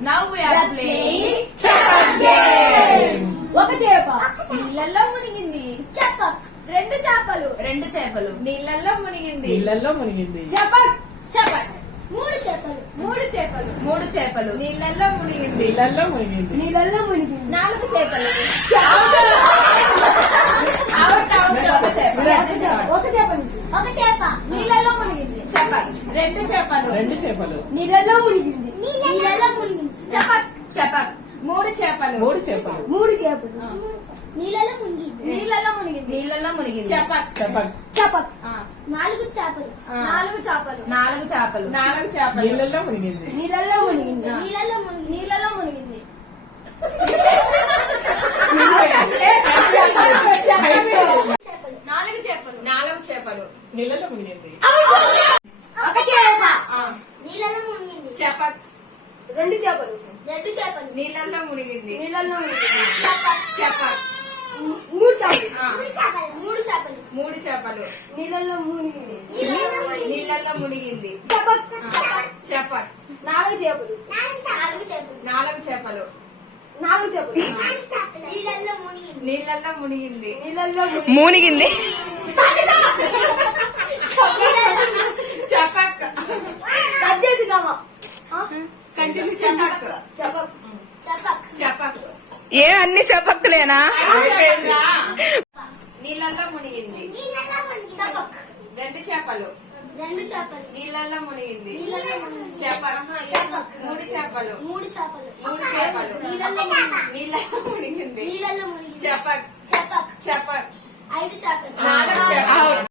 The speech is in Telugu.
Now we are playing Chapak game. ఒక చేప నీళ్ళల్లో మునిగింది. Chapak. రెండు చేపలు నీళ్ళల్లో మునిగింది. నీళ్ళల్లో మునిగింది. చపక్ చపక్. మూడు చేపలు నీళ్ళల్లో మునిగింది. నీళ్ళల్లో మునిగింది. నీళ్ళల్లో మునిగింది. నాలుగు చేపలు అవుట్ అవుట్ ఒక చేప ఒక చేప ఒక చేప నీళ్ళల్లో మునిగింది. చపక్ రెండు చేపలు రెండు చేపలు నీళ్ళల్లో మునిగింది. నీళ్ళలో మునిగింది. చపక్ చపక్ మూడు చేపలు మూడు చేపలు మూడు చేపలు నీళ్ళలో మునిగింది. నీళ్ళల్లో మునిగింది. చపక్ చపక్ చపక్. నాలుగు చేపలు నాలుగు చేపలు నాలుగు చేపలు నీళ్ళల్లో మునిగింది. నీళ్ళల్లో మునిగింది. నీళ్ళలో మునిగింది. నీళ్ళలో మునిగింది. నాలుగు చేపలు నీళ్ళల్లో మునిగింది. ఒక చేప నీళ్ళలో మునిగింది. చపక్ రెండు చేపలు రెండు చేపలు నీళ్ళల్లో మునిగింది. నీళ్ళల్లో మునిగింది. చపక్ మూడు చేపలు మూడు చేపలు నీళ్ళల్లో మునిగింది. నీళ్ళలో మునిగింది. చపక్ చపక్ నాలుగు చేపలు నాలుగు చేపలు నాలుగు చేపలు నీళ్ళలో మునిగింది. నీళ్ళల్లో మునిగింది. నీళ్ళల్లో మునిగింది. చపక్ కట్ చేసినామా కంటిన్యూ చపక్ చపక్ చపక్ చపక్ ఏ అన్ని చెప్పక్కలేనా నీళ్ళల్లో మునిగింది. చపక్ రెండు చేపలు రెండు చేపలు నీళ్ళల్లో మునిగింది. నీళ్ళలో మునిగింది. చపక్ చపక్ మూడు చేపలు మూడు చేపలు నీళ్ళల్లో మునిగింది. నీళ్ళలో మునిగింది. చపక్ చపక్ చపక్ ఐదు చేపలు నాలుగు చేపలు